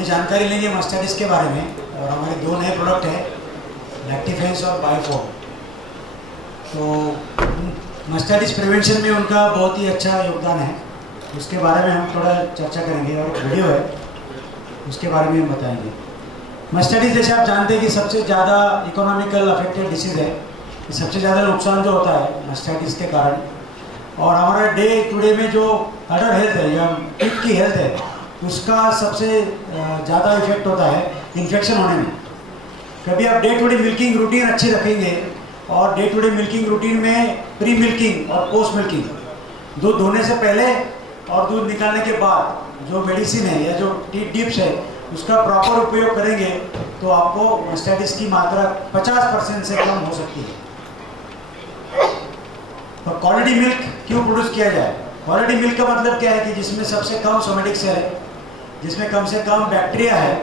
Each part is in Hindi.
थोड़ी जानकारी लेंगे मस्टैटिस के बारे में। और हमारे दो नए प्रोडक्ट हैं, लैक्टिफेंस और बायोफोम। तो मस्टैटिस प्रिवेंशन में उनका बहुत ही अच्छा योगदान है, उसके बारे में हम थोड़ा चर्चा करेंगे। और वीडियो है उसके बारे में हम बताएंगे। मस्टैटिस जैसे आप जानते हैं कि सबसे ज़्यादा इकोनॉमिकल अफेक्टेड डिसीज़ है, सबसे ज़्यादा नुकसान जो होता है मस्टैटिस के कारण। और हमारा डे टू डे में जो अडर हेल्थ है या पिट की हेल्थ है, उसका सबसे ज़्यादा इफेक्ट होता है इन्फेक्शन होने में। कभी आप day to day milking routine अच्छी रखेंगे और day to day milking routine में प्री मिल्किंग और पोस्ट मिल्किंग, दूध धोने से पहले और दूध निकालने के बाद जो मेडिसिन है या जो टिप्स है उसका प्रॉपर उपयोग करेंगे तो आपको मस्टैटिस की मात्रा 50% से कम हो सकती है। तो क्वालिटी मिल्क क्यों प्रोड्यूस किया जाए? क्वालिटी मिल्क का मतलब क्या है कि जिसमें सबसे कम सोमेटिक सेल है, जिसमें कम से कम बैक्टीरिया है,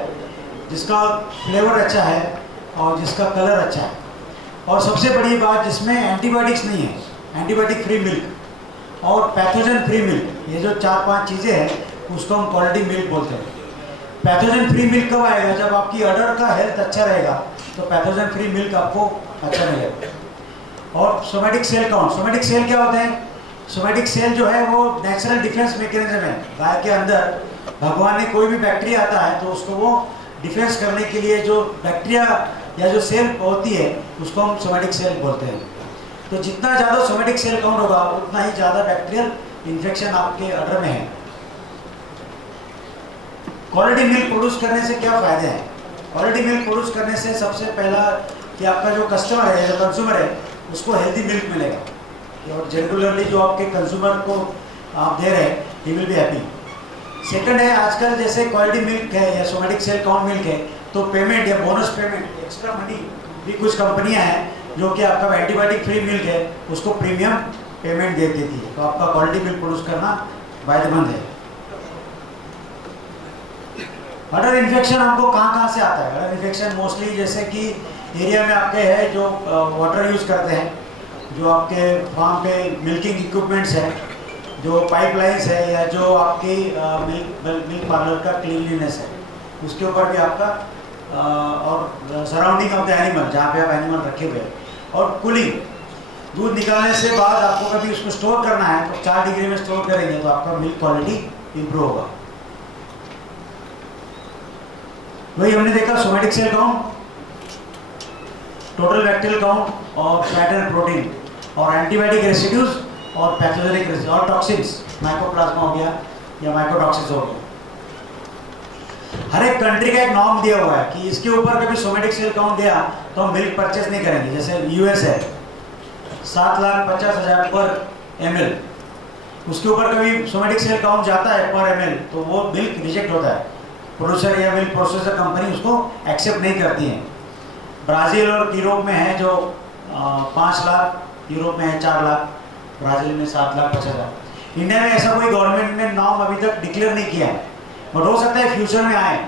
जिसका फ्लेवर अच्छा है और जिसका कलर अच्छा है, और सबसे बड़ी बात जिसमें एंटीबायोटिक्स नहीं है, एंटीबायोटिक फ्री मिल्क और पैथोजन फ्री मिल्क। ये जो 4-5 चीज़ें हैं उसको हम क्वालिटी मिल्क बोलते हैं। पैथोजन फ्री मिल्क कब आएगा? जब आपकी अडर का हेल्थ अच्छा रहेगा तो पैथोजन फ्री मिल्क आपको अच्छा मिलेगा। और somatic cell count, somatic cell क्या होते हैं? सोमेटिक सेल जो है वो नेचुरल डिफेंस मैकेनिज्म है। गाय के अंदर भगवान ने कोई भी बैक्टीरिया आता है तो उसको वो डिफेंस करने के लिए जो बैक्टीरिया या जो सेल होती है उसको हम सोमेटिक सेल बोलते हैं। तो जितना ज़्यादा सोमेटिक सेल काउंट होगा उतना ही ज़्यादा बैक्टीरियल इन्फेक्शन आपके अडर में है। क्वालिटी मिल्क प्रोड्यूस करने से क्या फ़ायदे हैं? क्वालिटी मिल्क प्रोड्यूस करने से सबसे पहला कि आपका जो कस्टमर है, जो कंज्यूमर है, उसको हेल्दी मिल्क मिलेगा और रेगुलरली जो आपके कंज्यूमर को आप दे रहे हैं he will be happy. Second है, आजकल जैसे क्वालिटी मिल्क है या सोमेटिक सेल काउंट मिल्क है तो पेमेंट या बोनस पेमेंट, एक्स्ट्रा मनी भी कुछ कंपनियां हैं जो कि आपका एंटीबायोटिक फ्री मिल्क है उसको प्रीमियम पेमेंट दे देती है। तो आपका क्वालिटी मिल्क प्रोड्यूस करना फायदेमंद है। अडर इन्फेक्शन आपको कहाँ से आता है? अडर इन्फेक्शन मोस्टली जैसे कि एरिया में आपके है जो वाटर यूज़ करते हैं, जो आपके फार्म पे मिल्किंग इक्विपमेंट्स है, जो पाइपलाइंस है, या जो आपकी मिल्क पार्लर का क्लीनलीनेस है, उसके ऊपर भी आपका और सराउंडिंग ऑफ द एनिमल जहाँ पे आप एनिमल रखे हुए हैं, और कूलिंग, दूध निकालने से बाद आपको कभी उसको स्टोर करना है तो 4 डिग्री में स्टोर करेंगे तो आपका मिल्क क्वालिटी इम्प्रूव होगा। वही हमने देखा somatic cell count, total bacterial count और फैट एंड प्रोटीन और एंटीबायोटिक रेसिड्यूज और पैथोजेनिक रेसिड्यूज और टॉक्सिन्स, माइकोप्लाज्मा हो गया या माइकोटॉक्सिन्स हो गया। हर एक कंट्री का एक नॉर्म दिया हुआ है कि इसके ऊपर कभी सोमेटिक सेल काउंट गया तो हम मिल्क परचेज नहीं करेंगे। जैसे यूएस है 7,50,000 पर ml, उसके ऊपर कभी सोमेटिक सेल काउंट जाता है पर ml तो वो मिल्क रिजेक्ट होता है। प्रोड्यूसर या मिल्क प्रोसेसर कंपनी उसको एक्सेप्ट नहीं करती है। ब्राज़ील और यूरोप में है जो 5 लाख, यूरोप में है 4 लाख, ब्राज़ील में 7,50,000। इंडिया में ऐसा कोई गवर्नमेंट ने नॉर्म अभी तक डिक्लेयर नहीं किया है, बट हो सकता है फ्यूचर में आए।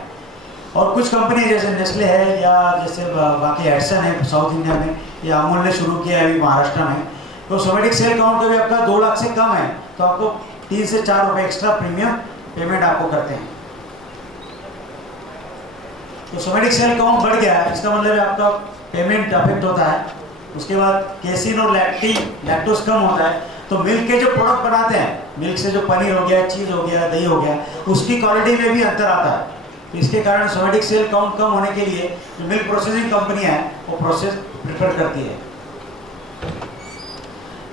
और कुछ कंपनी जैसे नेस्ले है या जैसे बाकी एडसन है साउथ इंडिया में, या अमूल ने शुरू किया है अभी महाराष्ट्र में, तो सोमेटिक सेल काउंट कभी आपका 2 लाख से कम है तो आपको 3 से 4 रुपये एक्स्ट्रा प्रीमियम पेमेंट आपको करते हैं। तो सोमेटिक सेल काउंट बढ़ गया है, इसका मतलब आपका पेमेंट अफेक्ट होता है। उसके बाद केसिन और लैक्टोज कम होता है तो मिल्क के जो प्रोडक्ट बनाते हैं, मिल्क से जो पनीर हो गया, चीज़ हो गया, दही हो गया, उसकी क्वालिटी में भी अंतर आता है। तो इसके कारण सोमेटिक सेल काउंट कम होने के लिए जो मिल्क प्रोसेसिंग कंपनियां हैं वो प्रोसेस प्रेफर करती है।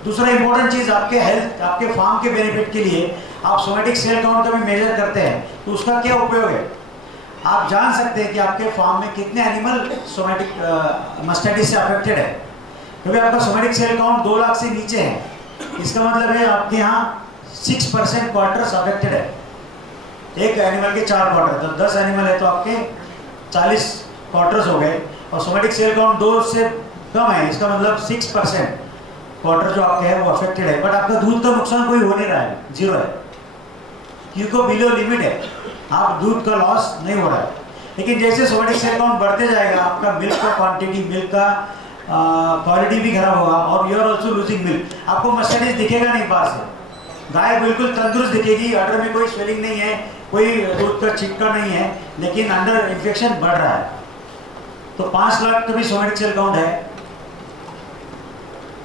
दूसरा इंपॉर्टेंट चीज़, आपके हेल्थ, आपके फार्म के बेनिफिट के लिए आप सोमेटिक सेल काउंट का भी मेजर करते हैं तो उसका क्या उपयोग है? आप जान सकते हैं कि आपके फार्म में कितने एनिमल सोमेटिक मस्टैटिस से अफेक्टेड है। क्योंकि आपका सोमेटिक सेल काउंट 2 लाख से नीचे है, इसका मतलब है आपके यहाँ 6% क्वार्टर्स अफेक्टेड है। एक एनिमल के 4 क्वार्टर, तो 10 एनिमल है तो आपके 40 क्वार्टर्स हो गए। और सोमेटिक सेल काउंट 2 से कम है, इसका मतलब 6% क्वार्टर जो आपके है वो अफेक्टेड है। बट आपका दूध का नुकसान कोई हो नहीं रहा है, 0 है, क्योंकि बिलो लिमिट है, आप दूध का लॉस नहीं हो रहा है। लेकिन जैसे सोमेटिक सेल काउंट बढ़ते जाएगा आपका मिल्क का क्वांटिटी, मिल्क का क्वालिटी भी खराब होगा और you are also losing milk. आपको मस्टैटिस दिखेगा नहीं बाहर से, गाय बिल्कुल तंदुरुस्त दिखेगी, अडर में कोई स्वेलिंग नहीं है, कोई दूध का छिटका नहीं है, लेकिन अंडर इन्फेक्शन बढ़ रहा है। तो 5 लाख का भी सोमेटिक सेल काउंट है,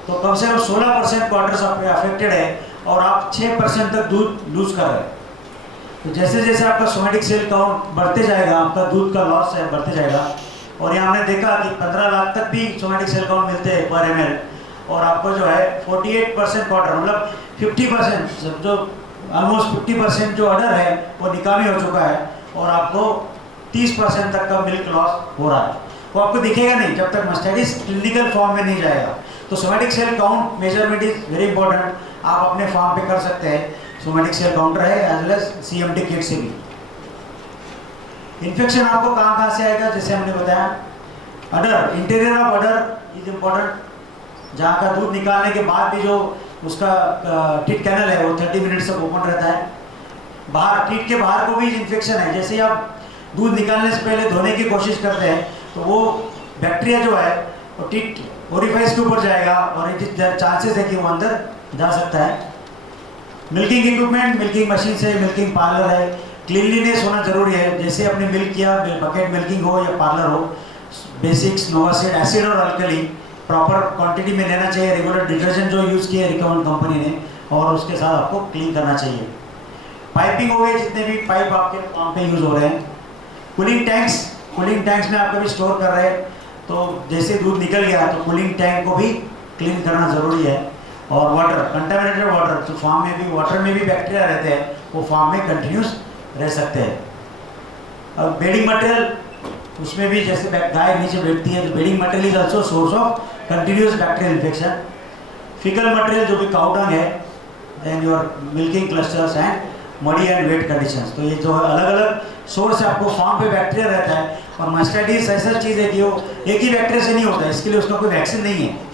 तो कम से कम 16% क्वार्टर्स आपके अफेक्टेड है और आप 6% तक दूध लूज कर रहे हैं। तो जैसे जैसे आपका सोमेटिक सेल काउंट बढ़ते जाएगा, आपका दूध का लॉस है बढ़ते जाएगा। और यहाँ हमने देखा कि 15 लाख तक भी सोमेटिक सेल काउंट मिलते हैं पर ml, और आपको जो है 48% क्वार्टर, मतलब 50% जो ऑलमोस्ट 50% जो अडर है वो निकामी हो चुका है, और आपको 30% तक का मिल्क लॉस हो रहा है। वो आपको दिखेगा नहीं जब तक मस्टैटिस क्लिनिकल फॉर्म में नहीं जाएगा। तो somatic cell count measurement is very important, आप अपने फार्म पे कर सकते हैं। सोमेटिक सेल काउंटर है as well as CMT kit से भी। इन्फेक्शन आपको कहाँ से आएगा, जैसे हमने बताया udder, interior of udder is important, जहाँ का दूध निकालने के बाद भी जो उसका टीट कैनल है वो 30 मिनट तक ओपन रहता है। बाहर टीट के बाहर को भी इन्फेक्शन है, जैसे ही आप दूध निकालने से पहले धोने की कोशिश करते हैं तो वो बैक्टीरिया जो है वो टीट ओरिफाइस के ऊपर जाएगा और इट इज चांसेस है कि वो अंदर जा सकता है। मिल्किंग इक्विपमेंट, मिल्किंग मशीन से, मिल्किंग पार्लर है, क्लीनलीनेस होना जरूरी है। जैसे आपने मिल्क किया, बकेट मिल्किंग हो या पार्लर हो, बेसिक्स नोवासिड एसिड और अल्कली प्रॉपर क्वांटिटी में लेना चाहिए। रेगुलर डिटर्जेंट जो यूज़ किया है रिकमेंड कंपनी ने, और उसके साथ आपको क्लीन करना चाहिए। पाइपिंग हो गई, जितने भी पाइप आपके फार्म पे यूज़ हो रहे हैं। कूलिंग टैंक्स में आप कभी स्टोर कर रहे हैं तो जैसे दूध निकल गया तो कूलिंग टैंक को भी क्लीन करना ज़रूरी है। और वाटर, कंटामिनेटेड वाटर, तो फार्म में भी वाटर में भी बैक्टीरिया रहते हैं, वो फार्म में कंटिन्यूस रह सकते हैं। और बेडिंग मटेरियल, उसमें भी जैसे गाय नीचे बैठती है तो bedding material is also source of continuous bacterial infection. Faecal material जो भी काउ डंग है, then your milking clusters and muddy and wet conditions. तो ये जो अलग अलग सोर्स है, आपको फार्म पे बैक्टीरिया रहता है। और मास्टाइटिस ऐसा चीज़ है कि वो एक ही बैक्टीरिया से नहीं होता है, इसके लिए उसका कोई वैक्सीन नहीं है।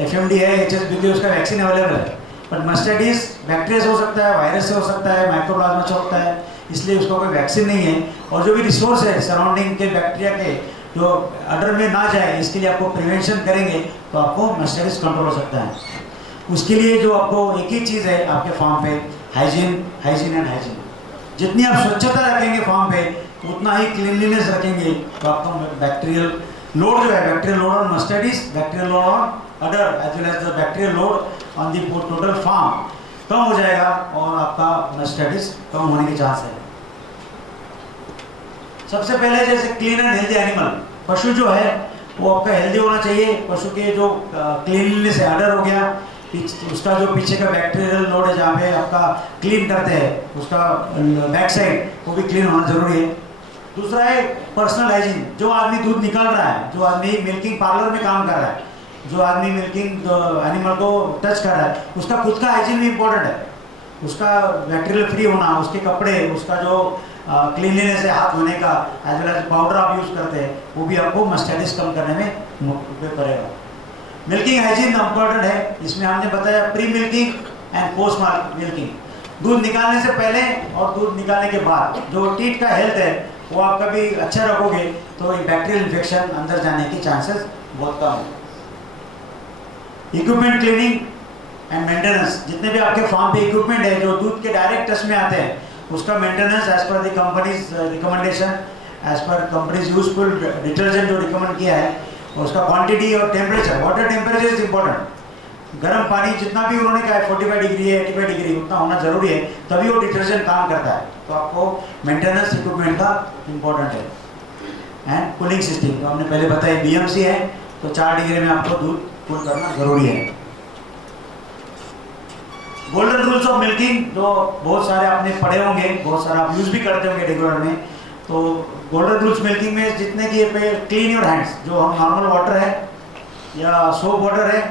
FMD है, HSV के उसका वैक्सीन अवेलेबल है, बट मास्टाइटिस बैक्टीरिया से हो सकता है, वायरस से हो सकता है, माइक्रोप्लाज्मा से होता है, इसलिए उसका कोई वैक्सीन नहीं है। और जो भी रिसोर्स है सराउंडिंग के बैक्टीरिया के, जो अडर में ना जाए, इसके लिए आपको प्रिवेंशन करेंगे तो आपको मास्टाइटिस कंट्रोल हो सकता है। उसके लिए जो आपको एक ही चीज़ है आपके फार्म पे, हाइजीन एंड हाइजीन। जितनी आप स्वच्छता रखेंगे फार्म पे, उतना ही क्लीनलीनेस रखेंगे तो आपका बैक्टीरियल लोड जो है, bacterial load on mastitis, bacterial load on udder as well as the bacterial load on the total farm कम हो जाएगा और आपका मास्टाइटिस कम होने के चांस है। सबसे पहले जैसे क्लीन एंड हेल्दी एनिमल, पशु जो है वो आपका हेल्दी होना चाहिए। पशु के जो क्लीनलीनेस है, अडर हो गया, उसका जो पीछे का बैक्टीरियल लोड है जहाँ पे आपका क्लीन करते हैं, उसका बैक साइड वो भी क्लीन होना जरूरी है। दूसरा है पर्सनल हाइजीन। जो आदमी दूध निकाल रहा है, जो आदमी मिल्किंग पार्लर में काम कर रहा है, जो आदमी मिल्किंग एनिमल को टच कर रहा है, उसका खुद का हाइजीन भी इम्पोर्टेंट है। उसका बैक्टीरियल फ्री होना, उसके कपड़े, उसका जो क्लीनलीनेस है हाथ धोने का, एज वेल एज पाउडर आप यूज़ करते हैं, वो भी आपको मास्टाइटिस कम करने में उपयोग करेगा। मिल्किंग हाइजीन इम्पोर्टेंट है। इसमें हमने बताया pre milking and post milking, दूध निकालने से पहले और दूध निकालने के बाद जो टीट का हेल्थ है वो आप कभी अच्छा रखोगे तो बैक्टीरियल इन्फेक्शन अंदर जाने के चांसेस बहुत कम है। इक्विपमेंट क्लीनिंग एंड मेंटेनेंस, जितने भी आपके फार्म पे इक्विपमेंट है जो दूध के डायरेक्ट टच में आते हैं, उसका maintenance as per the company's recommendation, as per company's useful detergent जो रिकमेंड किया है, उसका क्वांटिटी और temperature, water temperature is important. गर्म पानी जितना भी उन्होंने कहा है 45 डिग्री है, 85 डिग्री उतना होना जरूरी है, तभी वो डिटर्जेंट काम करता है। तो आपको मेंटेनेंस इक्विपमेंट का इम्पोर्टेंट है। एंड कूलिंग सिस्टम, तो हमने पहले बताया BMC है तो 4 डिग्री में आपको दूध कूल करना जरूरी है। गोल्डन रूल्स ऑफ मिल्किंग, जो बहुत सारे आपने पढ़े होंगे, बहुत सारा आप यूज़ भी करते होंगे रेगुलर में। तो गोल्डन रूल्स मिल्किंग में जितने की क्लीन योर हैंड्स, जो हम नॉर्मल वाटर है या सोप वाटर है,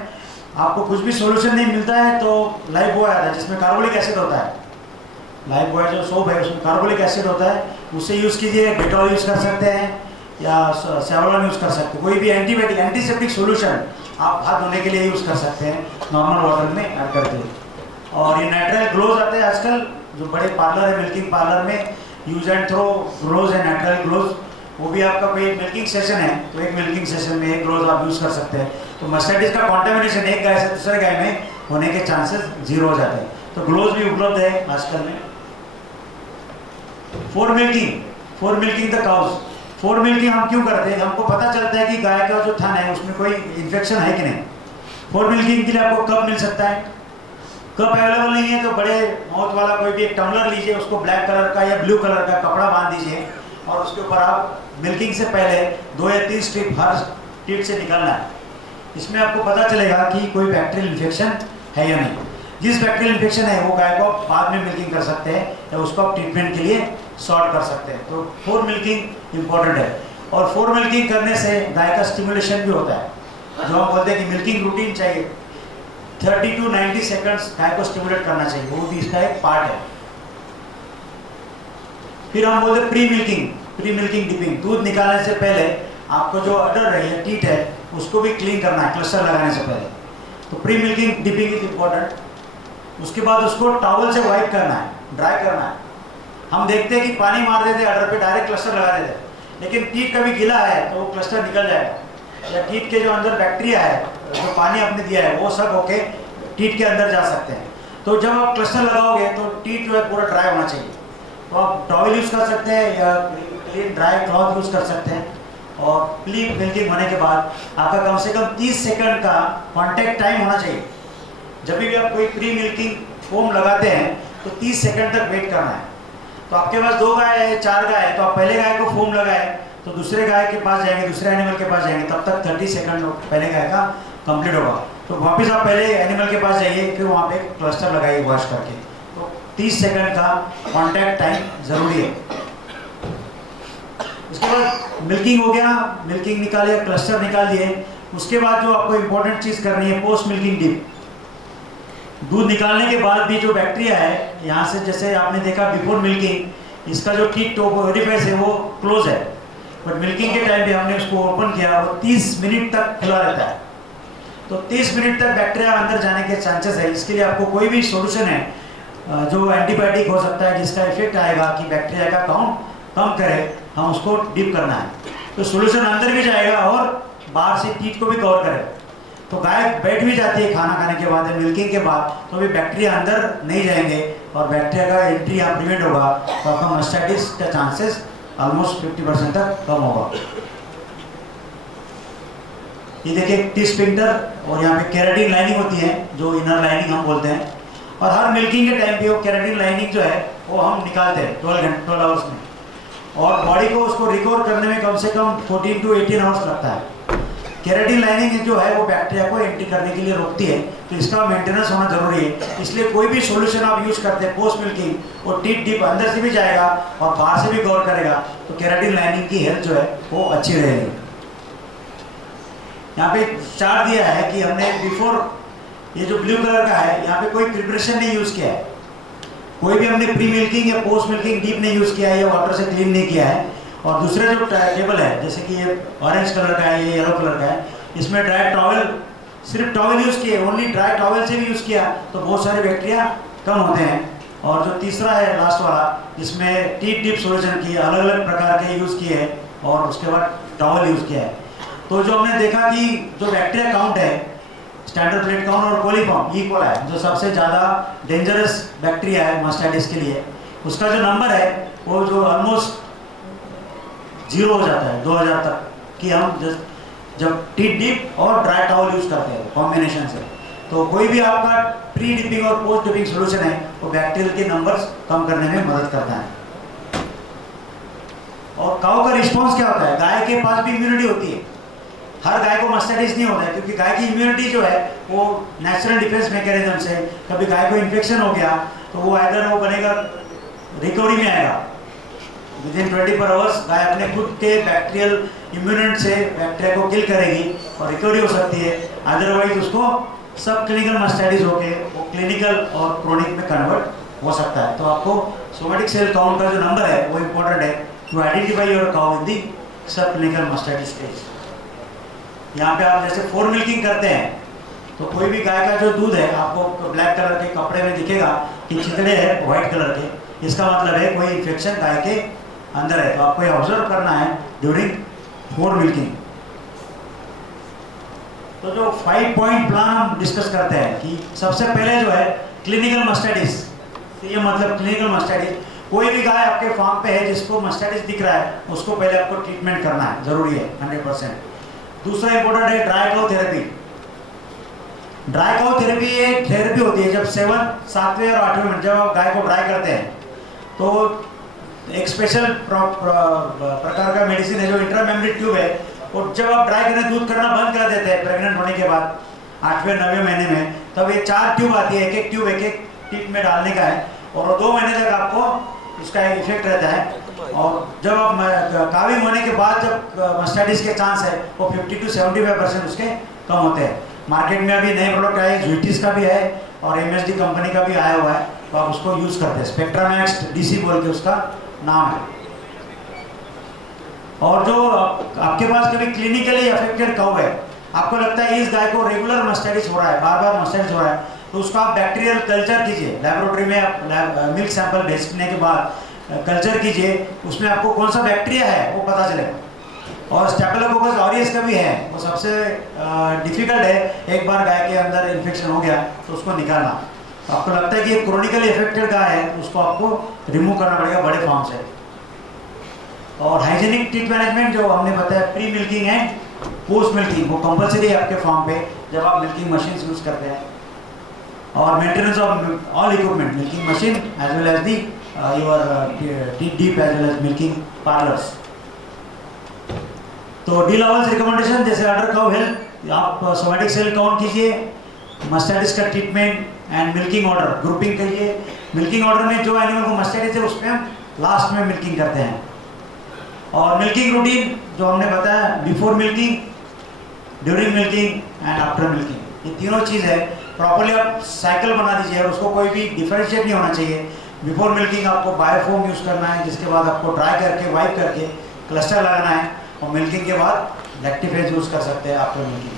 आपको कुछ भी सॉल्यूशन नहीं मिलता है तो लाइफ बॉय आता है जिसमें कार्बोलिक एसिड होता है। लाइफ बॉय जो सोप है उसमें कार्बोलिक एसिड होता है, उससे यूज़ कीजिए। डेटॉल यूज़ कर सकते हैं या सेवलॉन यूज़ कर सकते हैं। कोई भी एंटीबायोटिक, एंटीसेप्टिक सॉल्यूशन आप हाथ धोने के लिए यूज़ कर सकते हैं नॉर्मल वाटर में ऐड करके। और ये नेचुरल ग्लोव्स आते हैं आजकल, जो बड़े पार्लर है मिल्किंग पार्लर में, यूज एंड थ्रो ग्लोव्स है, नेचुरल ग्लोव्स। वो भी आपका कोई मिल्किंग सेशन है तो एक मिल्किंग सेशन में एक ग्लोव्स आप यूज़ कर सकते हैं। तो मास्टाइटिस का कॉन्टेमिनेशन एक गाय से दूसरे गाय में होने के चांसेस 0 हो जाते हैं। तो ग्लोव्स भी उपलब्ध है आजकल में। Four milking the cows. Four milking हम क्यों करते हैं? हमको पता चलता है कि गाय का जो थन है उसमें कोई इन्फेक्शन है कि नहीं। फोर मिल्किंग के लिए आपको कप मिल सकता है। कप अवेलेबल नहीं है तो बड़े माउथ वाला कोई भी एक टम्बलर लीजिए, उसको ब्लैक कलर का या ब्लू कलर का कपड़ा बांध दीजिए और उसके ऊपर आप मिल्किंग से पहले 2 या 3 स्ट्रिप हर टीट से निकालना है। इसमें आपको पता चलेगा कि कोई बैक्टीरियल इन्फेक्शन है या नहीं। जिस बैक्टीरियल इन्फेक्शन है वो गाय को बाद में मिल्किंग कर सकते हैं या उसको आप ट्रीटमेंट के लिए सॉर्ट कर सकते हैं। तो फोर मिल्किंग इंपॉर्टेंट है। और फोर मिल्किंग करने से गाय का स्टिमुलेशन भी होता है। जो हम बोलते हैं कि मिल्किंग रूटीन चाहिए, 30 to 90 सेकंड्स गाय को स्टिमुलेट करना चाहिए, वो भी इसका एक पार्ट है। फिर हम बोलते हैं प्री मिल्किंग डिपिंग। दूध निकालने से पहले आपको जो अडर है, टीट है, उसको भी क्लीन करना है क्लस्टर लगाने से पहले। तो pre milking dipping is important. उसके बाद उसको टॉवल से वाइप करना है, ड्राई करना है। हम देखते हैं कि पानी मार देते हैं अडर पे, डायरेक्ट क्लस्टर लगा देते हैं, लेकिन टीट कभी गीला है तो वो क्लस्टर निकल जाएगा, या टीट के जो अंदर बैक्टीरिया है, जो पानी आपने दिया है, वो सब होके टीट के अंदर जा सकते हैं। तो जब आप क्लस्टर लगाओगे तो टीट जो है पूरा ड्राई होना चाहिए। तो आप टॉवल यूज़ कर सकते हैं या क्लीन ड्राई क्लॉथ यूज़ कर सकते हैं। और प्री मिल्किंग होने के बाद आपका कम से कम 30 सेकंड का कांटेक्ट टाइम होना चाहिए। जब भी आप कोई प्री मिल्किंग फोम लगाते हैं तो 30 सेकंड तक वेट करना है। तो आपके पास 2 गाय है, 4 गाय है, तो आप पहले गाय को फोम लगाए तो दूसरे गाय के पास जाएंगे, दूसरे एनिमल के पास जाएंगे, तब तक 30 सेकंड पहले गाय का कंप्लीट होगा। तो वापस आप पहले एनिमल के पास जाइए, फिर वहाँ पे क्लस्टर लगाइए वॉश करके। तो 30 सेकंड का कांटेक्ट टाइम ज़रूरी है। उसके बाद मिल्किंग हो गया, मिल्किंग निकालिए, क्लस्टर निकाल दिए। उसके बाद जो आपको इम्पोर्टेंट चीज़ करनी है, पोस्ट मिल्किंग डिप। दूध निकालने के बाद भी जो बैक्टीरिया है यहाँ से, जैसे आपने देखा बिफोर मिल्किंग इसका जो टीट ओरिफाइस है वो क्लोज है, बट मिल्किंग के टाइम पे हमने उसको ओपन किया, वो 30 मिनट तक खुला रहता है। तो 30 मिनट तक बैक्टीरिया अंदर जाने के चांसेस है। इसके लिए आपको कोई भी सोल्यूशन है जो एंटीबायोटिक हो सकता है, जिसका इफेक्ट आएगा कि बैक्टीरिया का काउंट कम करे, हम उसको डिप करना है। तो सोल्यूशन अंदर भी जाएगा और बाहर से टीट को भी कवर करे। तो गाय बैठ भी जाती है खाना खाने के बाद, मिल्किंग के बाद, तो भी बैक्टीरिया अंदर नहीं जाएंगे और बैक्टीरिया का एंट्री यहाँ प्रिवेंट होगा, तो आपका मास्टाइटिस का चांसेस ऑलमोस्ट 50% तक कम होगा। ये देखिए टी स्पिंक्टर, और यहाँ पे केराटिन लाइनिंग होती है जो इनर लाइनिंग हम बोलते हैं। और हर मिल्किंग के टाइम पे वो केराटिन लाइनिंग जो है वो हम निकालते हैं 12 आवर्स में। और बॉडी को उसको रिकवर करने में कम से कम 14 to 18 आवर्स लगता है। केराटिन लाइनिंग जो है वो बैक्टीरिया को एंट्री करने के लिए रोकती है, तो इसका मेंटेनेंस होना जरूरी है। इसलिए कोई भी सॉल्यूशन आप यूज करते हैं पोस्ट मिल्किंग, और टीट डिप अंदर से भी जाएगा और बाहर से भी कवर करेगा, तो केराटिन लाइनिंग की हेल्थ जो है वो अच्छी रहेगी। यहाँ पे चार्ट दिया है कि हमने बिफोर, ये जो ब्लू कलर का है, यहाँ पे कोई प्रिपरेशन नहीं यूज किया है, कोई भी हमने प्री मिल्किंग या पोस्ट मिल्किंग डीप नहीं यूज किया है या वाटर से क्लीन नहीं किया है। और दूसरा जो टेबल है, जैसे कि ये ऑरेंज कलर का है, ये येलो कलर का है, इसमें ड्राई टॉवल, सिर्फ टॉवल यूज़ किए, ओनली ड्राई टॉवल से भी यूज़ किया तो बहुत सारे बैक्टीरिया कम होते हैं। और जो तीसरा है लास्ट वाला, इसमें टीट डिप सोल्यूशन की अलग अलग प्रकार के यूज़ किए हैं और उसके बाद टॉवल यूज़ किया है। तो जो हमने देखा कि जो बैक्टीरिया काउंट है, स्टैंडर्ड प्लेट काउंट और कोलीफॉर्म इक्वल है, जो सबसे ज़्यादा डेंजरस बैक्टीरिया है मास्टाइटिस के लिए, उसका जो नंबर है वो जो ऑलमोस्ट 0 हो जाता है 2000 तक, कि हम जब टीट डिप और ड्राई टॉवल यूज करते हैं कॉम्बिनेशन से। तो कोई भी आपका प्री डिपिंग और पोस्ट डिपिंग सोल्यूशन है वो बैक्टीरियल के नंबर्स कम करने में मदद करता है। और काऊ का रिस्पॉन्स क्या होता है? गाय के पास भी इम्यूनिटी होती है। हर गाय को मास्टाइटिस नहीं होता है, क्योंकि गाय की इम्यूनिटी जो है वो नेचुरल डिफेंस मैकेनिज्म से, कभी गाय को इन्फेक्शन हो गया तो वो आइदर वो बनेगा रिकवरी में आएगा, विदिन 24 आवर्स गाय अपने खुद के बैक्टीरियल इम्यूनेंट से बैक्टीरिया को किल करेगी और रिकवरी हो सकती है। अदरवाइज उसको सब क्लिनिकल मास्टाइटिस होके वो क्लिनिकल और क्रोनिक में कन्वर्ट हो सकता है। तो आपको सोमेटिक सेल काउंट का जो नंबर है वो इम्पोर्टेंट है to identify your cow in the subclinical mastitis stage. यहाँ पे आप जैसे 4 मिल्किंग करते हैं तो कोई भी गाय का जो दूध है आपको ब्लैक कलर के कपड़े में दिखेगा कि चितड़े हैं व्हाइट कलर के, इसका मतलब है कोई इन्फेक्शन गाय के अंदर है। तो आपको ये ऑब्जर्व करना है ड्यूरिंग 4 मिल्किंग। तो जो 5 पॉइंट प्लान हम डिस्कस करते हैं कि सबसे पहले जो है क्लिनिकल मास्टाइटिस, ये मतलब क्लिनिकल मास्टाइटिस कोई भी गाय आपके फार्म पे है जिसको मास्टाइटिस दिख रहा है, उसको पहले आपको ट्रीटमेंट करना है, जरूरी है 100%। दूसरा इंपॉर्टेंट है dry cow therapy. Dry cow therapy एक थेरेपी होती है जब 7वें और 8वें मिनट जब आप गाय को ड्राई करते हैं तो एक स्पेशल प्रकार का मेडिसिन है जो इंट्रामेमरी ट्यूब है, और जब आप ड्राई करने दूध करना बंद कर देते हैं प्रेग्नेंट होने के बाद 8वें-9वें महीने में, तब ये 4 ट्यूब आती है, एक ट्यूब एक टिप में डालने का है, और 2 महीने तक आपको इसका इफेक्ट रहता है। और जब आप काविंग होने के बाद जब मास्टाइटिस के चांस है वो 50 to 75% उसके कम होते हैं। मार्केट में अभी नए प्रोडक्ट आए, जुइटिस का भी है और MSD कंपनी का भी आया हुआ है, तो आप उसको यूज़ करते हैं। स्पेक्ट्रामैक्स DC बोल के उसका नाम है। और जो आपके पास कभी क्लिनिकली अफेक्टेड काउ है, आपको लगता है इस गाय को रेगुलर मास्टाइटिस हो रहा है, बार बार मास्टाइटिस हो रहा है, तो उसका आप बैक्टीरियल कल्चर कीजिए। लेबोरेटरी में आप मिल्क सैंपल भेजने के बाद कल्चर कीजिए, उसमें आपको कौन सा बैक्टीरिया है वो पता चलेगा। और स्टेफिलोकोकस ऑरियस का भी है, वो सबसे डिफिकल्ट है, एक बार गाय के अंदर इन्फेक्शन हो गया तो उसको निकालना। तो आपको लगता है कि ये क्रोनिकली अफेक्टेड गाय है, तो उसको आपको रिमूव करना पड़ेगा बड़े फार्म से। और हाइजीनिक टीट मैनेजमेंट जो हमने बताया, pre milking and post milking, वो कंपलसरी है आपके फार्म पे जब आप मिल्किंग मशीन यूज करते हैं। और maintenance of all equipment, milking machine as well as the your teat dip as well as milking parlours. तो डी लेवल्स रिकमेंडेशन जैसे अडर काउ हेल्थ, आप सोमैटिक सेल काउंट कीजिए, मास्टाइटिस का treatment and milking order grouping करिए। मिल्किंग ऑर्डर में जो एनिमल को मास्टाइटिस है उसमें हम लास्ट में मिल्किंग करते हैं। और मिल्किंग रूटीन जो हमने बताया, before milking, during milking and after milking, ये तीनों चीज़ है। प्रॉपर्ली आप साइकिल बना दीजिए और उसको कोई भी डिफरेंशिएट नहीं होना चाहिए। बिफोर मिल्किंग आपको बायोफोम यूज़ करना है, जिसके बाद आपको ड्राई करके वाइप करके क्लस्टर लगाना है, और मिल्किंग के बाद लैक्टिफेज यूज़ कर सकते हैं आफ्टर मिल्किंग।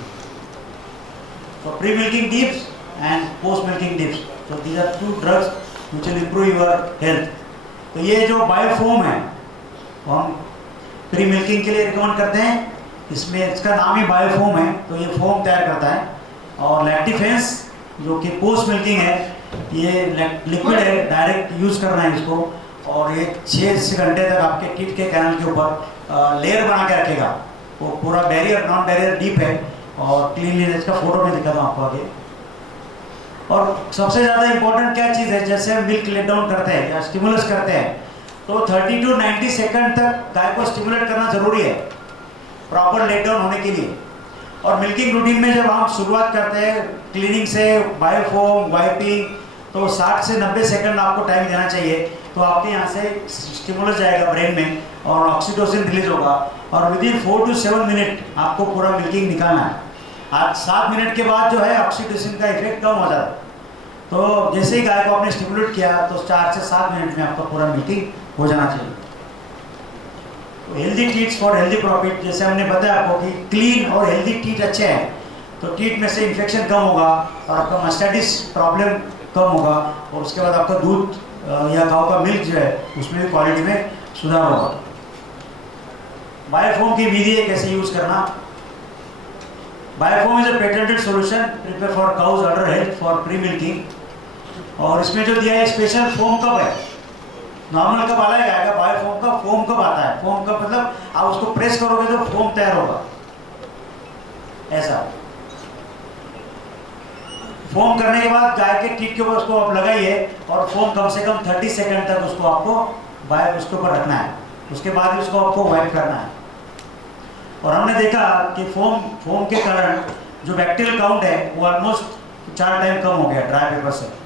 तो pre milking dips and post milking dips, तो these are 2 drugs which will improve your health. तो ये जो बायोफोम है वो हम प्री मिल्किंग के लिए रिकमेंड करते हैं, इसमें इसका नाम ही बायोफोम है, तो ये फोम तैयार करता है। और लैक्टिफेंस जो कि पोस्ट मिल्किंग है, ये लिक्विड है, डायरेक्ट यूज़ करना है इसको, और ये 6 घंटे तक आपके टीथ के कैनल के ऊपर लेयर बना के रखेगा। वो पूरा बैरियर, नॉन बैरियर डीप है, और क्लीनलीनेस का फोटो में दिखाता हूँ आपको आगे। और सबसे ज़्यादा इंपॉर्टेंट क्या चीज़ है, जैसे हम मिल्क लेट डाउन करते हैं या स्टिमुलस करते हैं, तो 30 to 90 सेकंड तक गाय को स्टिमुलेट करना जरूरी है प्रॉपर लेट डाउन होने के लिए। और मिल्किंग रूटीन में जब हम शुरुआत करते हैं क्लीनिंग से, बायोफोम, वाइपिंग, तो 60 से 90 सेकंड आपको टाइम देना चाहिए। तो आपके यहाँ से स्टिमुलस जाएगा ब्रेन में और ऑक्सीटोसिन रिलीज होगा, और विदिन 4 to 7 मिनट आपको पूरा मिल्किंग निकालना है। आज 7 मिनट के बाद जो है ऑक्सीटोसिन का इफेक्ट कम हो जाता है। तो जैसे ही गाय को आपने स्टिमुलेट किया तो 4 से 7 मिनट में आपका पूरा मिल्किंग हो जाना चाहिए। तो healthy tits for healthy profit, जैसे हमने बताया आपको कि क्लीन और हेल्दी टीट अच्छे हैं तो टीट में से इन्फेक्शन कम होगा और आपका मास्टाइटिस प्रॉब्लम कम होगा, और उसके बाद आपका दूध या गाँव का मिल्क जो है उसमें भी क्वालिटी में सुधार होगा। बायोफोम की विधि है कैसे यूज करना। Biofoam is a patented solution prepare for cows udder health for pre milking, और इसमें जो दिया है स्पेशल फोम कप है। नॉर्मल कप अलग आएगा, बायोफोम का फोम कप आता है। फोम कप मतलब आप उसको प्रेस करोगे तो फोम तैयार होगा, ऐसा। फोम करने के बाद गाय के टीथ के ऊपर उसको आप लगाइए, और फोम कम से कम 30 सेकंड तक उसको आपको वाइप उसके ऊपर रखना है, उसके बाद उसको आपको वाइप करना है। और हमने देखा कि फोम के कारण जो बैक्टीरियल काउंट है वो ऑलमोस्ट 4 टाइम कम हो गया ड्राई पेपर से।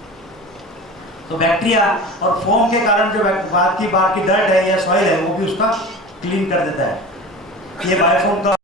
तो बैक्टीरिया और फोम के कारण जो बात की डर्ट है या सॉइल है वो भी उसका क्लीन कर देता है। ये बायोफोम का